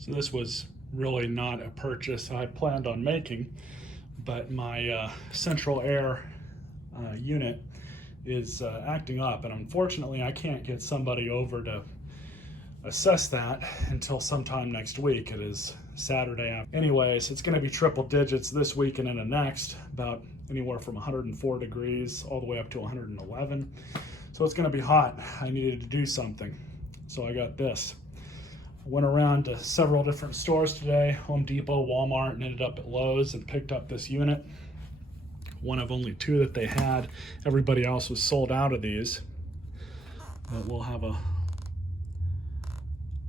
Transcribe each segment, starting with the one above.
So this was really not a purchase I planned on making, but my central air unit is acting up, and unfortunately I can't get somebody over to assess that until sometime next week. It is Saturday. Anyways, it's going to be triple digits this week and into next, about anywhere from 104 degrees all the way up to 111. So it's going to be hot. I needed to do something, so I got this. I went around to several different stores today, Home Depot, Walmart, and ended up at Lowe's and picked up this unit. One of only two that they had. Everybody else was sold out of these. But we'll have a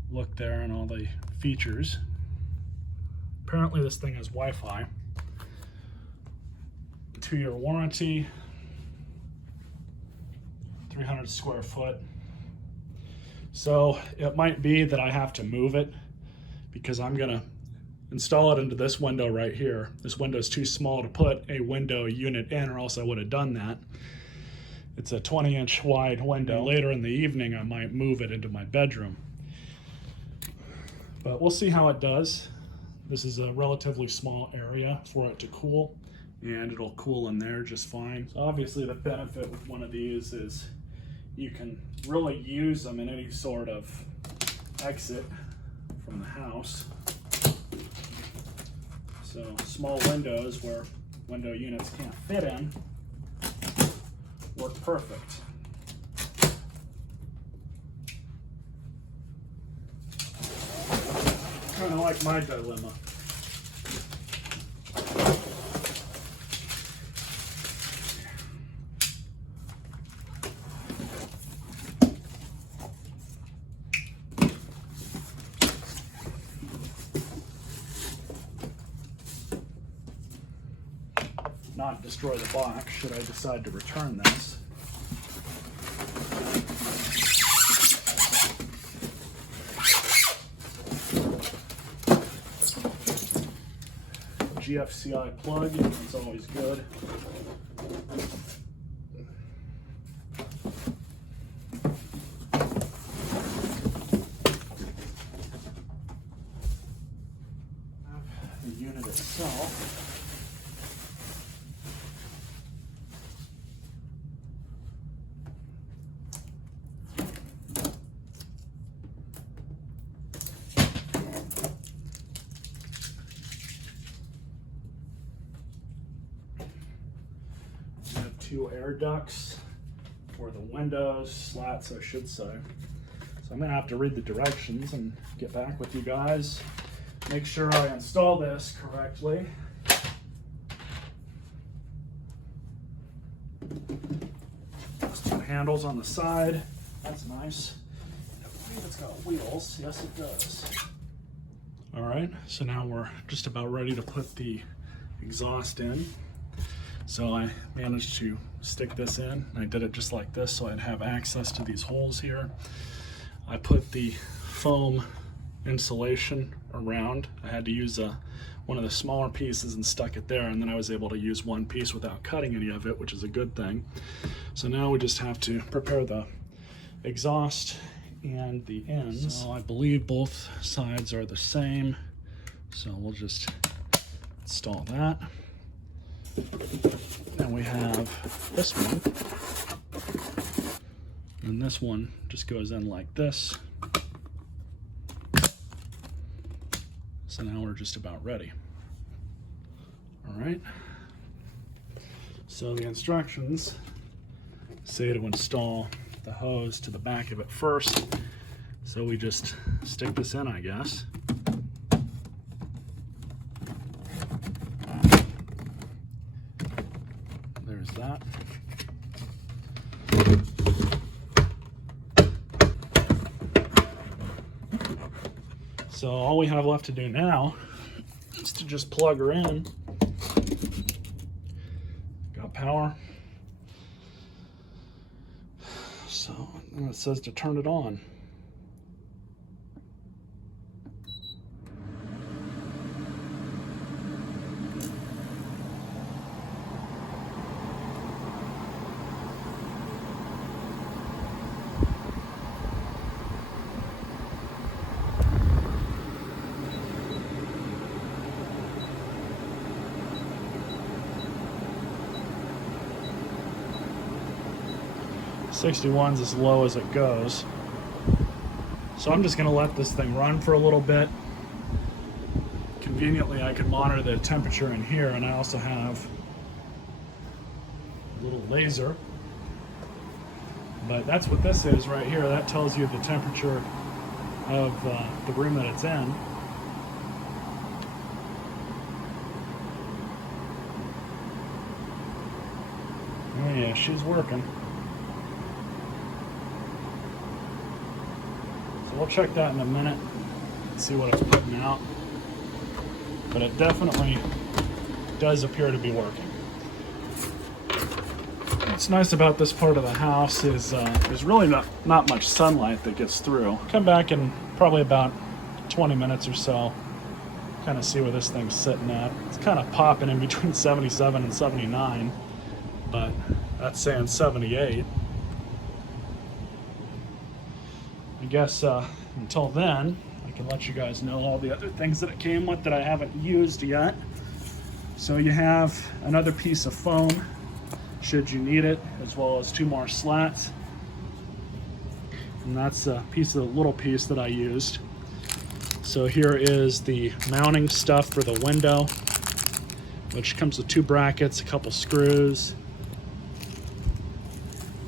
look there and all the features. Apparently this thing has Wi-Fi. 2-year warranty. 300 square foot. So it might be that I have to move it because I'm gonna install it into this window right here. This window is too small to put a window unit in, or else I would have done that. It's a 20-inch wide window. Later in the evening, I might move it into my bedroom. But we'll see how it does. This is a relatively small area for it to cool, and it'll cool in there just fine. So obviously the benefit with one of these is you can really use them in any sort of exit from the house. So small windows where window units can't fit in work perfect. Kind of like my dilemma. Not destroy the box should I decide to return this. GFCI plug, it's always good. The unit itself. Two air ducts for the windows, slats I should say. So I'm gonna have to read the directions and get back with you guys. Make sure I install this correctly. There's two handles on the side. That's nice. I believe it's got wheels. Yes, it does. All right, so now we're just about ready to put the exhaust in. So I managed to stick this in. I did it just like this so I'd have access to these holes here. I put the foam insulation around. I had to use one of the smaller pieces and stuck it there, and then I was able to use one piece without cutting any of it, which is a good thing. So now we just have to prepare the exhaust and the ends. So I believe both sides are the same. So we'll just install that. Then we have this one, and this one just goes in like this. So now we're just about ready. All right. So the instructions say to install the hose to the back of it first. So we just stick this in, I guess. There's that. So all we have left to do now is to just plug her in. Got power. So and it says to turn it on. 61's as low as it goes. So I'm just going to let this thing run for a little bit. Conveniently, I can monitor the temperature in here, and I also have a little laser. But that's what this is right here. That tells you the temperature of the room that it's in. Oh yeah, she's working. So we'll check that in a minute and see what it's putting out. But it definitely does appear to be working. What's nice about this part of the house is there's really not much sunlight that gets through. Come back in probably about 20 minutes or so, kind of see where this thing's sitting at. It's kind of popping in between 77 and 79, but that's saying 78. I guess until then, I can let you guys know all the other things that it came with that I haven't used yet. So you have another piece of foam, should you need it, as well as 2 more slats. And that's a little piece that I used. So here is the mounting stuff for the window, which comes with 2 brackets, a couple screws.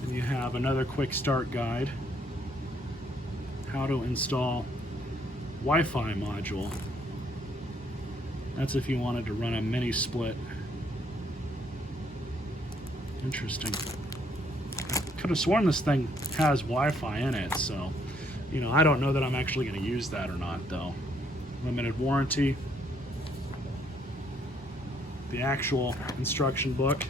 And you have another quick start guide, how to install Wi-Fi module. That's if you wanted to run a mini split. Interesting. I could have sworn this thing has Wi-Fi in it, so you know, I don't know that I'm actually going to use that or not though. Limited warranty. The actual instruction book,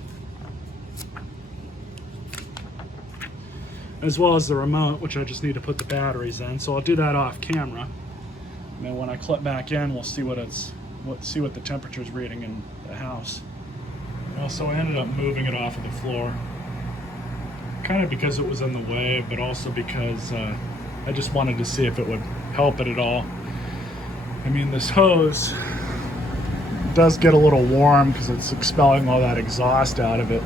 as well as the remote, which I just need to put the batteries in. So I'll do that off camera. And then when I clip back in, we'll see what the temperature's reading in the house. So I ended up moving it off of the floor, kind of because it was in the way, but also because I just wanted to see if it would help it at all. I mean, this hose does get a little warm because it's expelling all that exhaust out of it.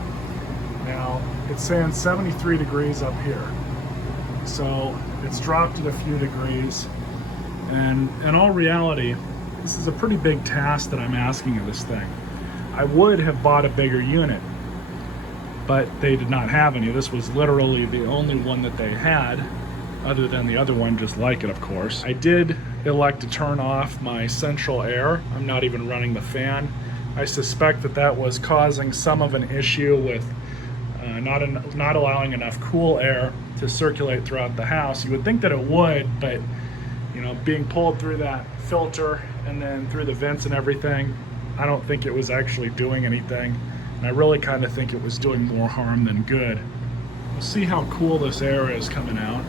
Now, it's saying 73 degrees up here. So it's dropped it a few degrees. And in all reality, this is a pretty big task that I'm asking of this thing. I would have bought a bigger unit, but they did not have any. This was literally the only one that they had, other than the other one just like it, of course. I did elect to turn off my central air. I'm not even running the fan. I suspect that that was causing some of an issue with not allowing enough cool air to circulate throughout the house. You would think that it would, but you know, being pulled through that filter and then through the vents and everything, I don't think it was actually doing anything. And I really kind of think it was doing more harm than good. We'll see how cool this air is coming out.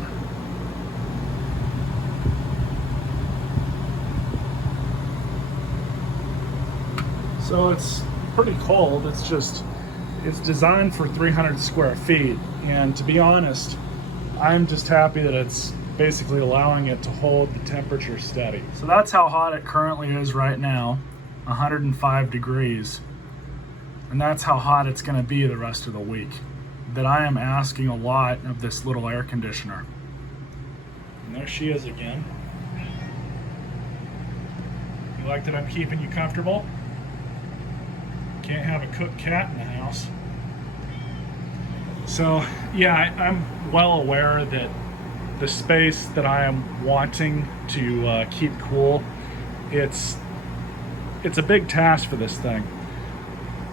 So it's pretty cold. It's designed for 300 square feet. And to be honest, I'm just happy that it's basically allowing it to hold the temperature steady. So that's how hot it currently is right now, 105 degrees. And that's how hot it's gonna be the rest of the week. That I am asking a lot of this little air conditioner. And there she is again. You like that I'm keeping you comfortable? Can't have a cooked cat in the house. So yeah, I'm well aware that the space that I am wanting to keep cool, it's a big task for this thing.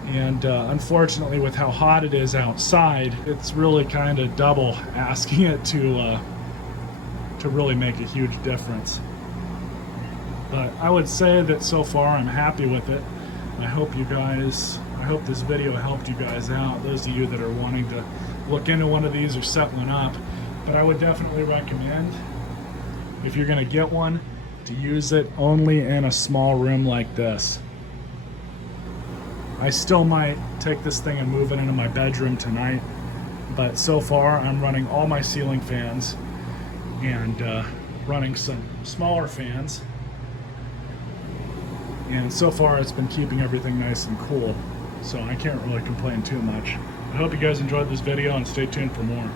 And unfortunately, with how hot it is outside, it's really kind of double asking it to really make a huge difference. But I would say that so far I'm happy with it. I hope this video helped you guys out, those of you that are wanting to look into one of these or set one up. But I would definitely recommend, if you're going to get one, to use it only in a small room like this. I still might take this thing and move it into my bedroom tonight, but so far I'm running all my ceiling fans and running some smaller fans. And so far it's been keeping everything nice and cool, so I can't really complain too much. I hope you guys enjoyed this video and stay tuned for more.